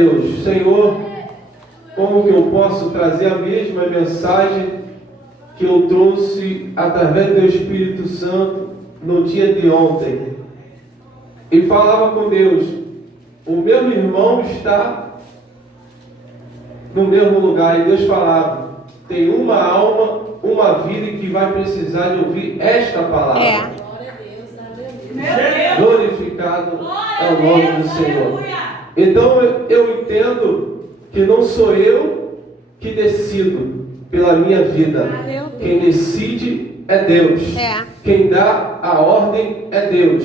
Deus, Senhor, como que eu posso trazer a mesma mensagem que eu trouxe através do Espírito Santo no dia de ontem? E falava com Deus, o meu irmão está no mesmo lugar, e Deus falava, tem uma alma, uma vida que vai precisar de ouvir esta palavra. Glorificado é o nome do Senhor. Então eu entendo que não sou eu que decido pela minha vida. Quem decide é Deus. Quem dá a ordem é Deus.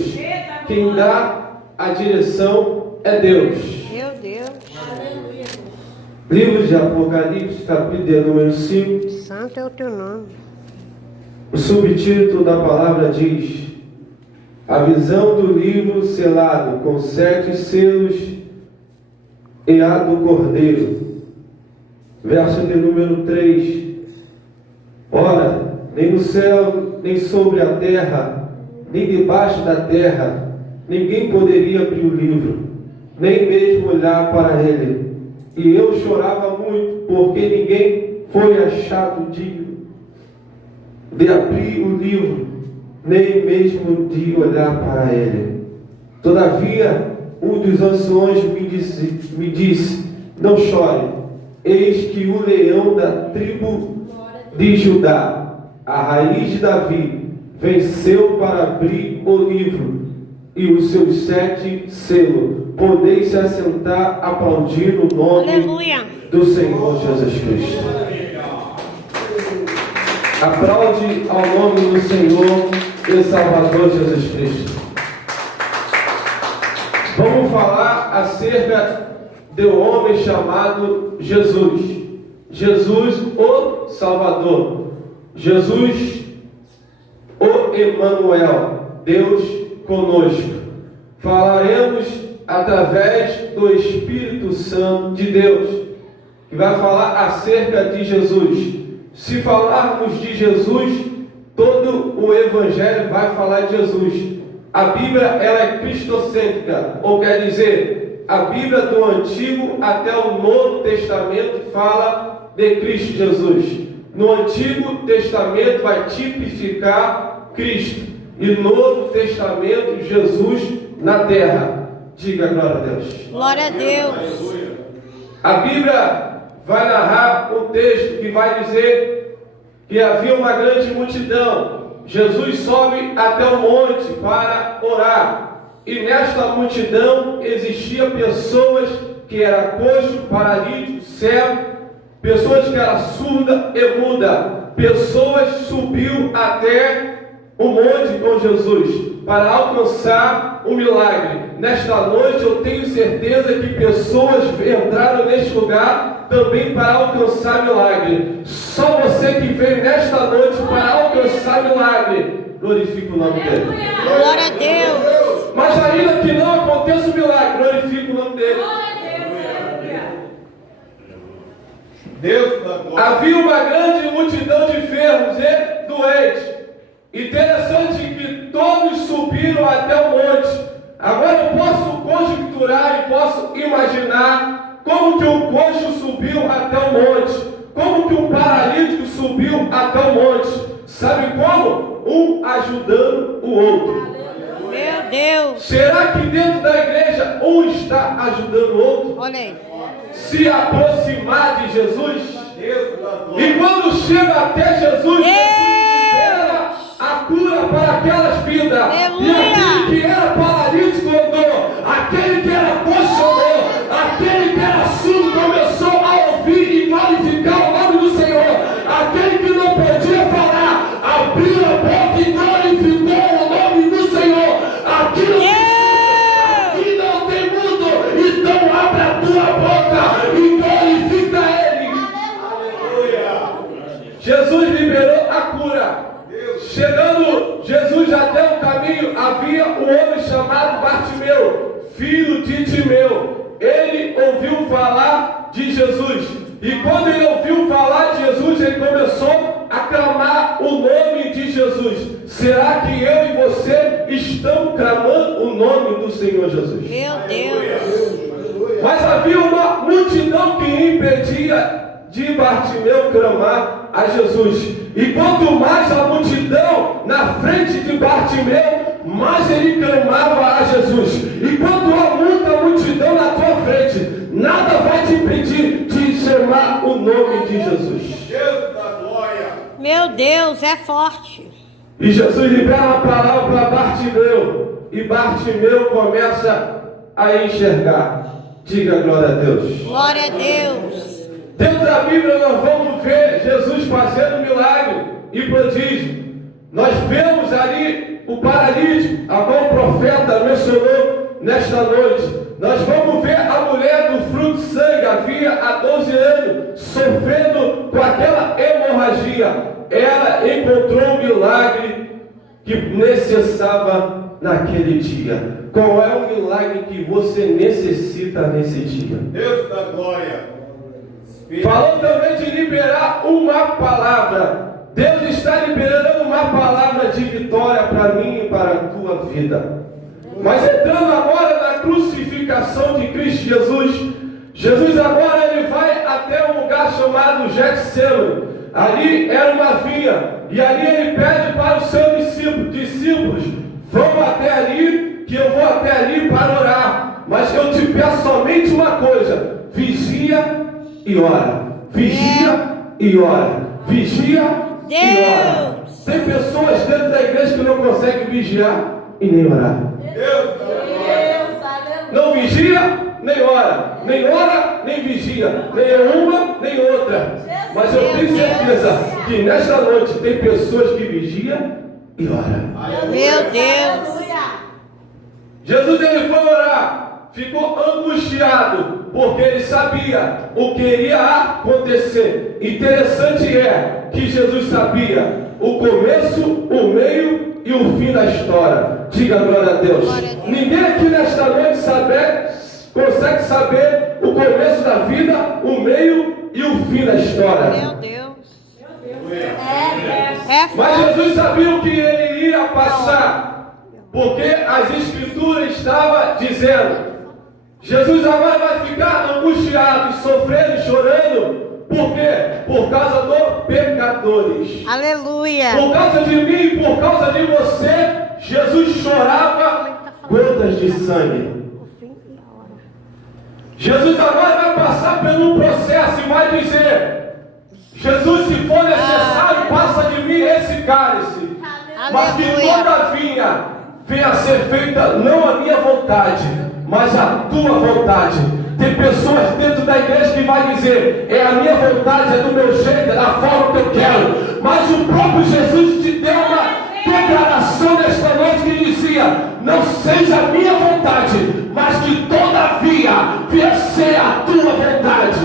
Quem dá a direção é Deus. Meu Deus. Livro de Apocalipse, capítulo número 5. Santo é o teu nome. O subtítulo da palavra diz: a visão do livro selado com 7 selos e a do Cordeiro. Verso de número 3. Ora, nem no céu, nem sobre a terra, nem debaixo da terra, ninguém poderia abrir o livro, nem mesmo olhar para ele. E eu chorava muito, porque ninguém foi achado digno de abrir o livro, nem mesmo de olhar para ele. Todavia, um dos anciões me disse, não chore, eis que o leão da tribo de Judá, a raiz de Davi, venceu para abrir o livro e os seus 7 selos. Podeis se assentar aplaudindo o nome do Senhor Jesus Cristo. Aplaude ao nome do Senhor e Salvador Jesus Cristo. Vamos falar acerca de um homem chamado Jesus. Jesus, o Salvador. Jesus, o Emanuel. Deus conosco. Falaremos através do Espírito Santo de Deus, que vai falar acerca de Jesus. Se falarmos de Jesus, todo o Evangelho vai falar de Jesus. A Bíblia, ela é cristocêntrica, ou quer dizer, a Bíblia do Antigo até o Novo Testamento fala de Cristo Jesus. No Antigo Testamento vai tipificar Cristo, e no Novo Testamento Jesus na terra. Diga glória a Deus. Glória a Deus. A Bíblia vai narrar um texto que vai dizer que havia uma grande multidão. Jesus sobe até o monte para orar. E nesta multidão existiam pessoas que eram coxo, paralítico, cego, pessoas que eram surda e muda. Pessoas subiu até o monte com Jesus para alcançar o milagre. Nesta noite eu tenho certeza que pessoas entraram neste lugar também para alcançar milagre. Só você que veio nesta noite para alcançar milagre, glorifica o nome dele. Glória a Deus. Mas ainda que não aconteça o milagre, glorifica o nome dele. Havia uma grande multidão de enfermos e doentes. Interessante que todos subiram até o monte. Agora eu posso conjecturar e posso imaginar como que um coxo subiu até o monte, como que um paralítico subiu até o monte. Sabe como? Um ajudando o outro. Meu Deus. Será que dentro da igreja um está ajudando o outro? Olha aí. Se aproximar de Jesus. E quando chega até Jesus, libera a cura para aquelas vidas. E aquele que era paralítico andou, aquele que era coxo andou, aquele que era surdo começou a ouvir e glorificar o nome do Senhor. Aquele que não podia falar, abriu a boca e glorificou o nome do Senhor. Aqui não tem mundo, então abre a tua boca e glorifica Ele. Aleluia. Jesus liberou a cura. Chegando Jesus até o caminho, havia um homem chamado Bartimeu, filho de Timeu. Ele ouviu falar de Jesus. E quando ele ouviu falar de Jesus, ele começou a clamar o nome de Jesus. Será que eu e você estamos clamando o nome do Senhor Jesus? Meu Deus. Mas havia uma multidão que impedia de Bartimeu clamar a Jesus. E quanto mais a multidão na frente de Bartimeu, mais ele clamava a Jesus. E quanto há muita multidão na tua frente, nada vai te impedir de chamar o nome de Jesus. Deus da glória. Meu Deus, é forte. E Jesus libera a palavra para Bartimeu. E Bartimeu começa a enxergar. Diga glória a Deus. Glória a Deus. Dentro da Bíblia nós vamos ver Jesus fazendo milagre e prodígio. Nós vemos ali o paralítico, a qual o profeta mencionou nesta noite. Nós vamos ver a mulher do fruto de sangue, havia há 12 anos, sofrendo com aquela hemorragia. Ela encontrou um milagre que necessitava naquele dia. Qual é o milagre que você necessita nesse dia? Deus da glória. Falou também de liberar uma palavra. Deus está liberando uma palavra de vitória para mim e para a tua vida. Mas entrando agora na crucificação de Cristo Jesus, Jesus agora ele vai até um lugar chamado Getsemane. Ali era uma vinha, e ali ele pede para os seus discípulos: vão até ali, que eu vou até ali para orar. Mas eu te peço somente uma coisa: vigia e ora, vigia e ora, vigia e ora. Tem pessoas dentro da igreja que não conseguem vigiar e nem orar. Deus da glória. Não vigia, nem ora, nem vigia, nem uma, nem outra. Mas eu tenho certeza que nesta noite tem pessoas que vigiam e oram. Meu Deus. Jesus ele foi orar, ficou angustiado, porque ele sabia o que iria acontecer. Interessante é que Jesus sabia o começo, o meio e o fim da história. Diga glória a Deus. Glória a Deus. Ninguém aqui nesta noite consegue saber o começo da vida, o meio e o fim da história. Meu Deus. Mas Jesus sabia o que ele iria passar, porque as escrituras estavam dizendo. Jesus agora vai ficar angustiado, sofrendo, chorando. Por quê? Por causa dos pecadores. Aleluia. Por causa de mim e por causa de você, Jesus chorava gotas de sangue. Jesus agora vai passar por um processo e vai dizer: Jesus, se for necessário, passa de mim esse cálice. Mas que todavia venha a ser feita não a minha vontade, mas a tua vontade. Tem pessoas dentro da igreja que vai dizer: é a minha vontade, é do meu jeito, é da forma que eu quero. Mas o próprio Jesus te deu uma declaração nesta noite que dizia: não seja a minha vontade, mas que todavia venha ser a tua vontade.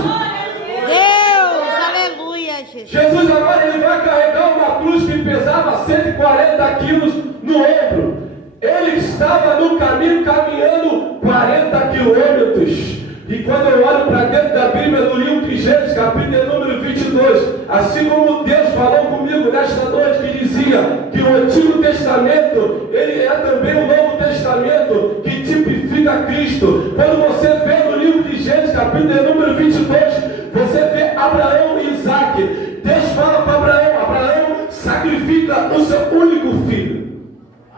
Deus, aleluia, Jesus. Jesus agora ele vai carregar uma cruz que pesava 140 quilos no ombro. Ele estava no caminho caminhando 40 quilômetros. E quando eu olho para dentro da Bíblia, no livro de Gênesis, capítulo número 22, assim como Deus falou comigo nesta noite, que dizia que o Antigo Testamento, ele é também o Novo Testamento, que tipifica Cristo. Quando você vê no livro de Gênesis, capítulo número 22, você vê Abraão e Isaac. Deus fala para Abraão: Abraão, sacrifica o seu único filho.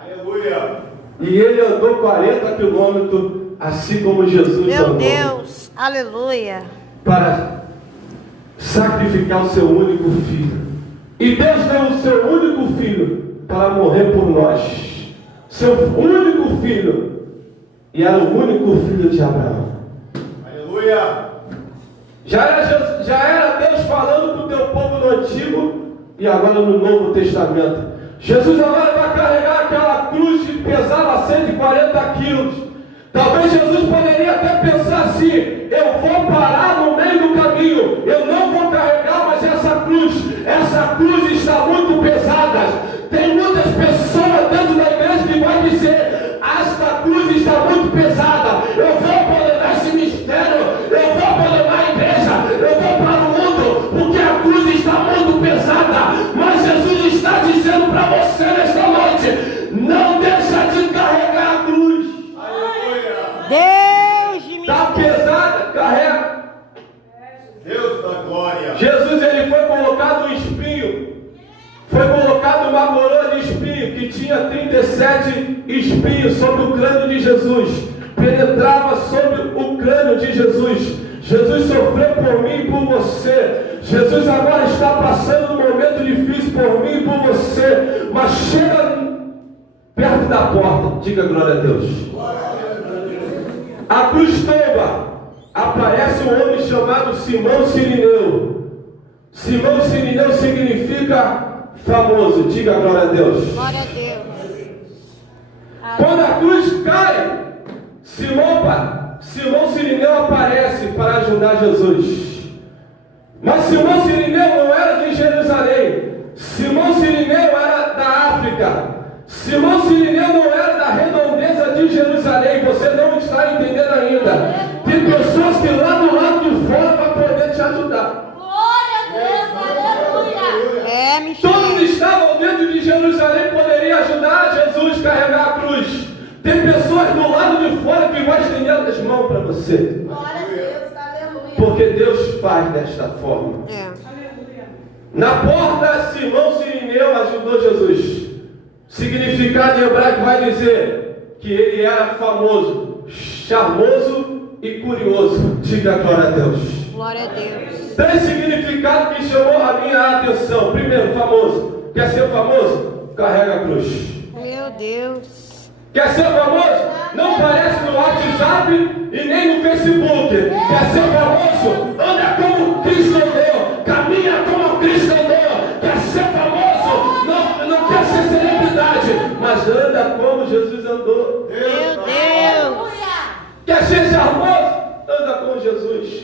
Aleluia. E ele andou 40 quilômetros, assim como Jesus Meu andou, Deus, aleluia. para sacrificar o seu único filho. E Deus deu o seu único filho para morrer por nós. Seu único filho. E era o único filho de Abraão. Aleluia. Já era Deus falando para o teu povo no Antigo e agora no Novo Testamento. Jesus agora vai carregar aquela cruz que pesava 140 quilos. Talvez Jesus poderia até pensar assim: eu vou parar no meio do caminho, eu não vou carregar mais essa cruz está muito pesada. Tem muitas pessoas dentro da igreja que vai dizer: esta cruz está muito pesada, eu vou abandonar esse mistério, eu vou abandonar a igreja, eu vou para o mundo, porque a cruz está muito pesada. Mas Jesus está dizendo para você nesta noite: não deixa de carregar a cruz. Deus de Está pesada, que tinha 37 espinhos sobre o crânio de Jesus, penetrava sobre o crânio de Jesus. Jesus sofreu por mim e por você. Jesus agora está passando um momento difícil por mim e por você, mas chega perto da porta, diga glória a Deus. A cruz tomba, aparece um homem chamado Simão Sirineu. Simão Sirineu significa famoso, diga glória a Deus. Glória a Deus. Quando a cruz cai, Simão Sirineu aparece para ajudar Jesus. Mas Simão Sirineu não era de Jerusalém. Simão Sirineu era da África. Simão Sirineu não era da redondeza de Jerusalém. Você não está entendendo ainda. Tem pessoas que lá do lado de fora vão poder te ajudar. Glória a Deus, aleluia. Todos estavam dentro de Jerusalém, poderia ajudar Jesus a carregar a cruz. Tem pessoas do lado de fora que vão estender as mãos para você. Glória a Deus, aleluia. Porque Deus faz desta forma. Na porta, Simão Sirineu ajudou Jesus. Significado em hebraico vai dizer que ele era famoso, charmoso e curioso. Diga glória a Deus. Glória a Deus. Três significados que chamou a minha atenção. Primeiro, famoso. Quer ser famoso? Carrega a cruz. Meu Deus. Quer ser famoso? Não aparece no WhatsApp e nem no Facebook. Quer ser famoso? Anda como Cristo andou. Caminha como Cristo andou. Quer ser famoso? Não quer ser celebridade, mas anda como Jesus andou. Meu Deus. Quer ser charmoso? Anda com Jesus.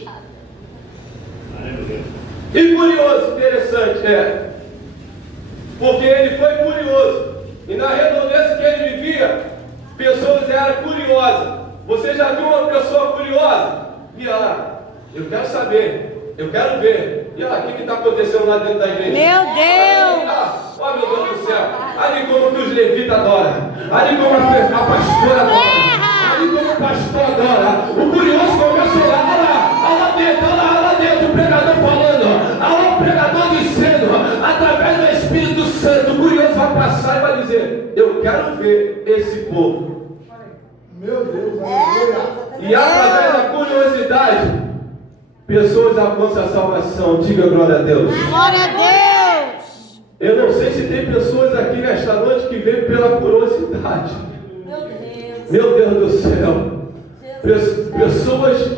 E curioso, interessante, porque ele foi curioso. E na redondeza que ele vivia, pessoas eram curiosas. Você já viu uma pessoa curiosa? Ia lá, eu quero saber, eu quero ver. E lá, o que está acontecendo lá dentro da igreja? Meu Deus! Ó, meu Deus do céu, ali como que os levitas adoram, ali como a pastora adora, ali como o pastor adora. O curioso começa a olhar, olha lá dentro, o pregador falando, olha lá o pregador dizendo, através do Espírito Santo, o curioso vai passar e vai dizer, eu quero ver esse povo. Meu Deus, aleluia. E através da curiosidade, pessoas alcançam a salvação. Diga glória a Deus. Glória a Deus. Eu não sei se tem pessoas aqui nesta noite que vêm pela curiosidade. Meu Deus do céu. Pessoas,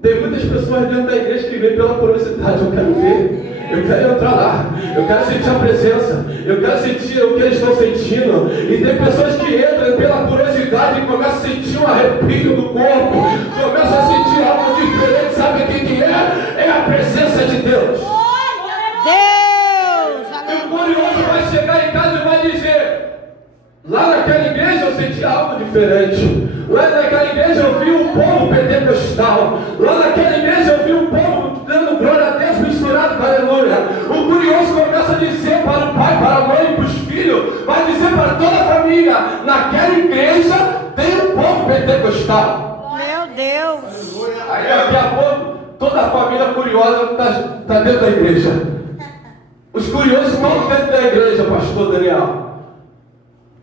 tem muitas pessoas dentro da igreja que vêm pela curiosidade. Eu quero ver. Eu quero entrar lá, eu quero sentir a presença, eu quero sentir o que eles estão sentindo. E tem pessoas que entram pela curiosidade e começam a sentir um arrepio do corpo, começam a sentir algo diferente. Sabe o que é? É a presença de Deus. Deus. E o curioso vai chegar em casa e vai dizer, lá naquela igreja eu senti algo diferente. Lá naquela igreja eu vi um povo pentecostal. Lá naquela igreja eu vi um povo dando glória a Deus misturado com aleluia. O curioso começa a dizer para o pai, para a mãe, para os filhos, vai dizer para toda a família, naquela igreja tem um povo pentecostal. Meu Deus. Aí daqui a pouco toda a família curiosa está dentro da igreja. Os curiosos estão dentro da igreja, pastor Daniel.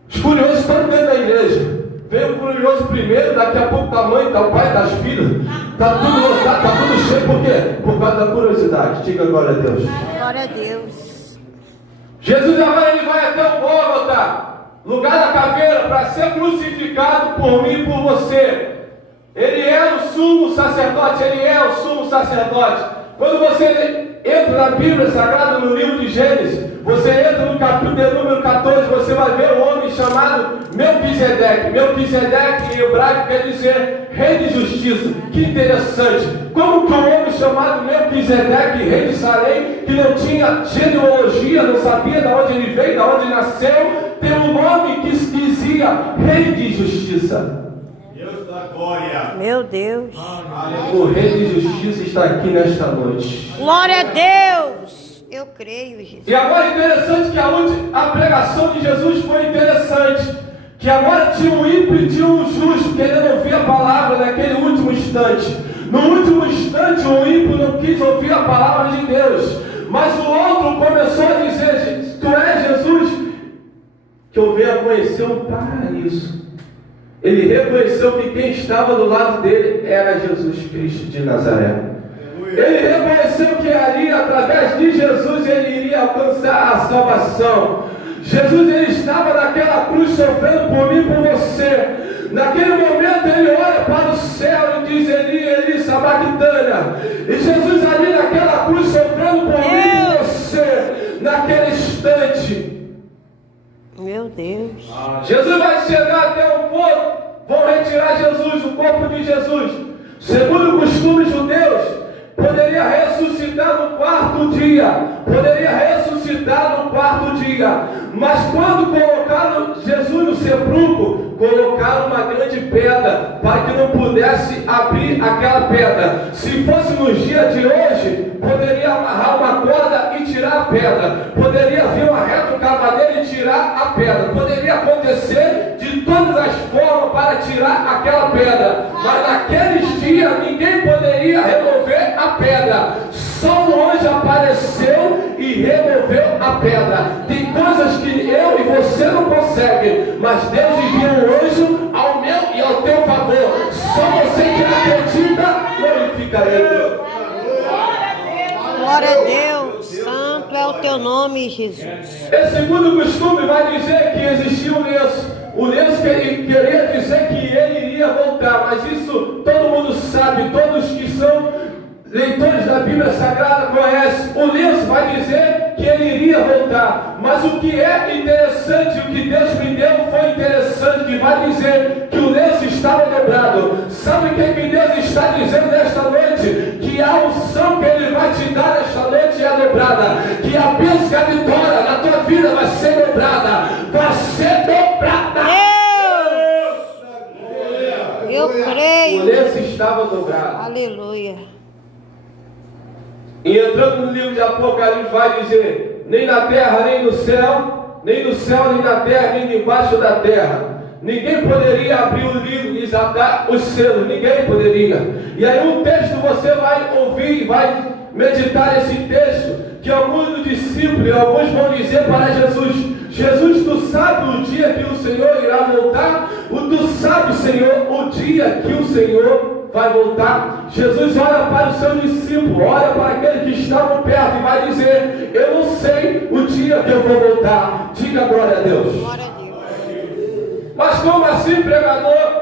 Os curiosos estão dentro da igreja. Vem o curioso primeiro, daqui a pouco tá a mãe, tá o pai, tá as filhas. Tá tudo cheio, por quê? Por causa da curiosidade. Diga glória a Deus. Glória a Deus. Jesus agora ele vai até o Gólgota, lugar da caveira, para ser crucificado por mim e por você. Ele é o sumo sacerdote, ele é o sumo sacerdote. Quando você entra na Bíblia Sagrada, no livro de Gênesis, você entra no capítulo número 14, você vai ver um homem chamado Melquisedeque. Melquisedeque em hebraico quer dizer rei de justiça. Que interessante. Como que um homem chamado Melquisedeque, rei de Salém, que não tinha genealogia, não sabia de onde ele veio, de onde ele nasceu, tem um nome que dizia rei de justiça. Deus da glória. Meu Deus. O rei de justiça está aqui nesta noite. Glória a Deus. Eu creio, Jesus. E agora é interessante que a pregação de Jesus foi interessante. Que agora tinha um ímpio e tinha um justo querendo ouvir a palavra naquele último instante. No último instante o ímpio não quis ouvir a palavra de Deus. Mas o outro começou a dizer, tu és Jesus que eu reconheceu o paraíso. Ele reconheceu que quem estava do lado dele era Jesus Cristo de Nazaré. Ele reconheceu que ali, através de Jesus, ele iria alcançar a salvação. Jesus, ele estava naquela cruz sofrendo por mim e por você. Naquele momento ele olha para o céu e diz: Eli, Eli, sabachthani. E Jesus ali naquela cruz sofrendo por mim e por você. Naquele instante, Meu Deus. Jesus vai chegar até um ponto, vão retirar Jesus, o corpo de Jesus. Segundo o costume judeus, poderia ressuscitar no quarto dia. Poderia ressuscitar no quarto dia. Mas quando colocaram Jesus no sepulcro, colocaram uma grande pedra para que não pudesse abrir aquela pedra. Se fosse nos dias de hoje, poderia amarrar uma corda e tirar a pedra. Poderia vir uma retroescavadeira e tirar a pedra. Poderia acontecer de todas as formas para tirar aquela pedra. Mas naqueles dias ninguém poderia remover a pedra. Só um anjo apareceu e removeu a pedra. Tem coisas que eu e você não conseguem, mas Deus envia um anjo ao meu e ao teu favor. Só você que acredita, glorifica Ele. Glória a Deus. Santo é o teu nome, Jesus. Esse segundo costume vai dizer que existia um lenço. O lenço que ele queria dizer que ele iria voltar, mas isso todo mundo sabe, todos que são leitores da Bíblia Sagrada conhecem. O lenço vai dizer que ele iria voltar, mas o que é interessante, o que Deus me deu foi interessante, que vai dizer que o lenço estava dobrado. Sabe o que Deus está dizendo nesta noite? Que a unção que Ele vai te dar nesta noite é dobrada, que a bênção e a vitória na tua vida vai ser dobrada, vai ser dobrada. Deus! Eu creio. O lenço estava dobrado. Aleluia. E entrando no livro de Apocalipse vai dizer: nem na terra, nem no céu, nem na terra, nem debaixo da terra. Ninguém poderia abrir o livro e desatar os selos, ninguém poderia. E aí um texto você vai ouvir, vai meditar esse texto, que alguns dos discípulos, alguns vão dizer para Jesus: Jesus, tu sabe o dia que o Senhor irá voltar? Tu sabe, Senhor, o dia que o Senhor vai voltar? Jesus olha para o seu discípulo, olha para aquele que estava perto e vai dizer: eu não sei o dia que eu vou voltar. Diga glória a Deus. Glória a Deus. Mas como assim, pregador?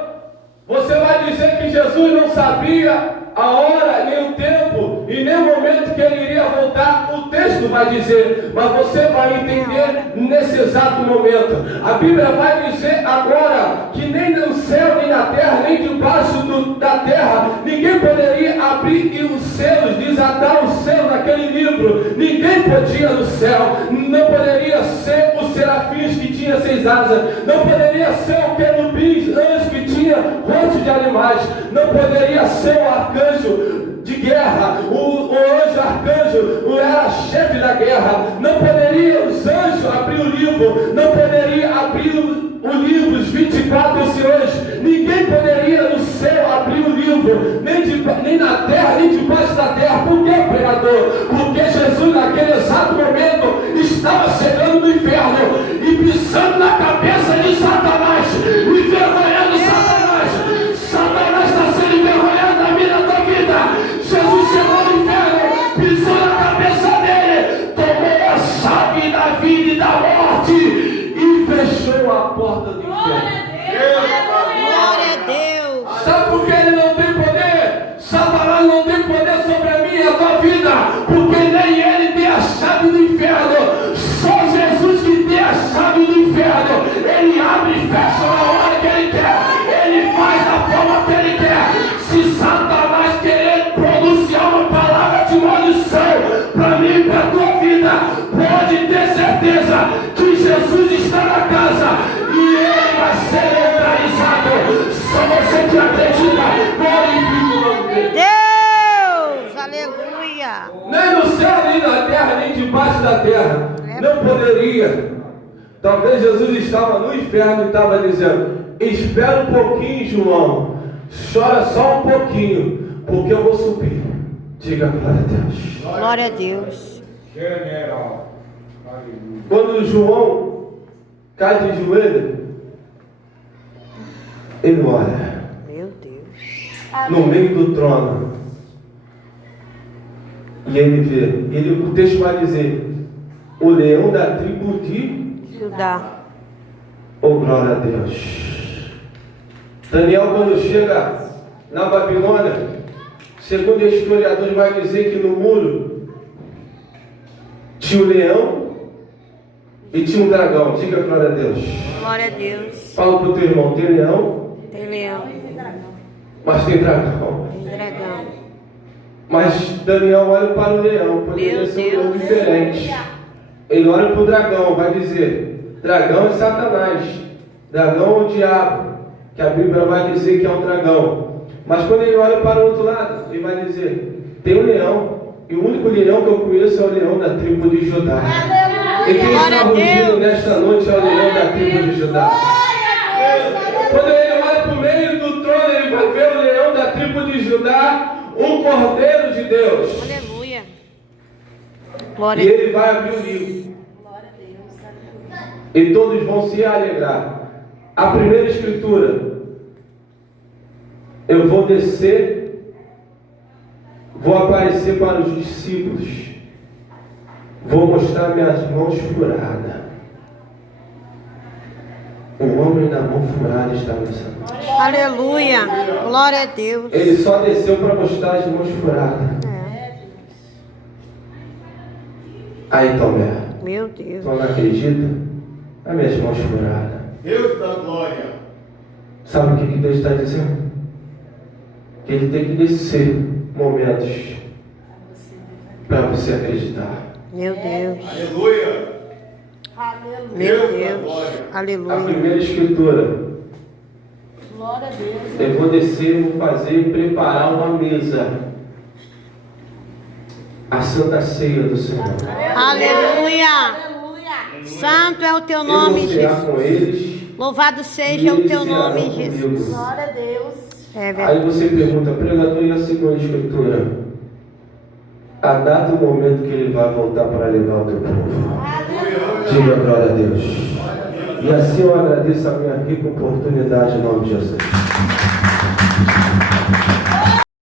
Você vai dizer que Jesus não sabia a hora, nem o tempo, e nem o momento que ele iria voltar? O texto vai dizer, mas você vai entender nesse exato momento. A Bíblia vai dizer agora que nem no céu, nem na terra, nem debaixo da terra, ninguém poderia abrir os selos, desatar os selos daquele livro. Ninguém podia no céu. Não poderia ser os serafins que tinha 6 asas, não poderia ser o querubins, anjo que tinha rosto de animais, não poderia ser o arcanjo de guerra, o anjo arcanjo era chefe da guerra. Não poderia os anjos abrir o livro, não poderia abrir o livro, os 24 anciões. Ninguém poderia no céu abrir o livro, nem na terra, nem debaixo da terra. Por que, pregador? Porque Jesus naquele exato momento estava chegando no inferno e pisando na cabeça de Satanás, envergonhando Satanás. Satanás está sendo envergonhado na minha tua vida. Jesus chegou no inferno, pisou na cabeça dele, tomou a chave da vida e da morte e fechou a porta do inferno. Glória a Deus. Sabe por que ele não tem poder? Satanás não tem poder sobre a minha e a tua vida, porque nem ele tem a chave do inferno. Só Jesus que tem a chave do inferno. Ele abre e fecha na hora que ele quer, ele faz da forma que ele quer. Se Satanás querer pronunciar uma palavra de maldição para mim e para a tua vida, pode ter certeza que Jesus está na casa e ele vai ser neutralizado. Só você que acredita, glorifica o nome dele. Deus, aleluia. Nem no céu, nem na terra, nem debaixo da terra. Não poderia. Talvez Jesus estava no inferno e estava dizendo: espera um pouquinho, João. Chora só um pouquinho, porque eu vou subir. Diga glória a Deus. Glória a Deus. General. Quando João cai de joelho, ele olha Meu Deus. no meio do trono e ele vê. O texto vai dizer: o leão da tribo de Judá. Oh, glória a Deus. Daniel, quando chega na Babilônia, segundo historiadores, vai dizer que no muro tinha um leão e tinha um dragão. Diga glória a Deus. Glória a Deus. Fala para o teu irmão: tem leão, Tem leão. mas tem dragão. Tem dragão. Mas Daniel olha para o leão, poderia Meu ser um leão Deus. diferente. Ele olha para o dragão, vai dizer: dragão é Satanás, dragão é o diabo, que a Bíblia vai dizer que é um dragão. Mas quando ele olha para o outro lado, ele vai dizer: tem um leão, e o único leão que eu conheço é o leão da tribo de Judá. E quem Glória está a rugindo Deus. nesta noite é o leão da tribo de Judá. Quando ele olha para o meio do trono, ele vai ver o leão da tribo de Judá, o Cordeiro de Deus. Aleluia. E Glória. ele vai abrir o livro. E todos vão se alegrar. A primeira escritura: eu vou descer, vou aparecer para os discípulos, vou mostrar minhas mãos furadas. Um homem da mão furada está nessa noite. Aleluia. Glória a Deus. Ele só desceu para mostrar as mãos furadas. Aí Tomé, Meu Deus. tu não acredita? As minhas mãos furadas. Deus da glória. Sabe o que Deus está dizendo? Que Ele tem que descer momentos para você acreditar. Meu Deus. Aleluia. Meu Deus. A Aleluia. primeira escritura: Glória a Deus. eu vou descer e vou fazer preparar uma mesa, a santa ceia do Senhor. Aleluia. Santo é o teu nome, Eu vou cear Jesus. com eles. Louvado E seja o eles teu cearão nome, comigo. Jesus. Glória a Deus. É Aí verdade. você pergunta: pregador, e a segunda escritura? A data e o momento que ele vai voltar para levar o teu povo. Diga glória a Deus. E assim eu agradeço a minha rica oportunidade em nome de Jesus.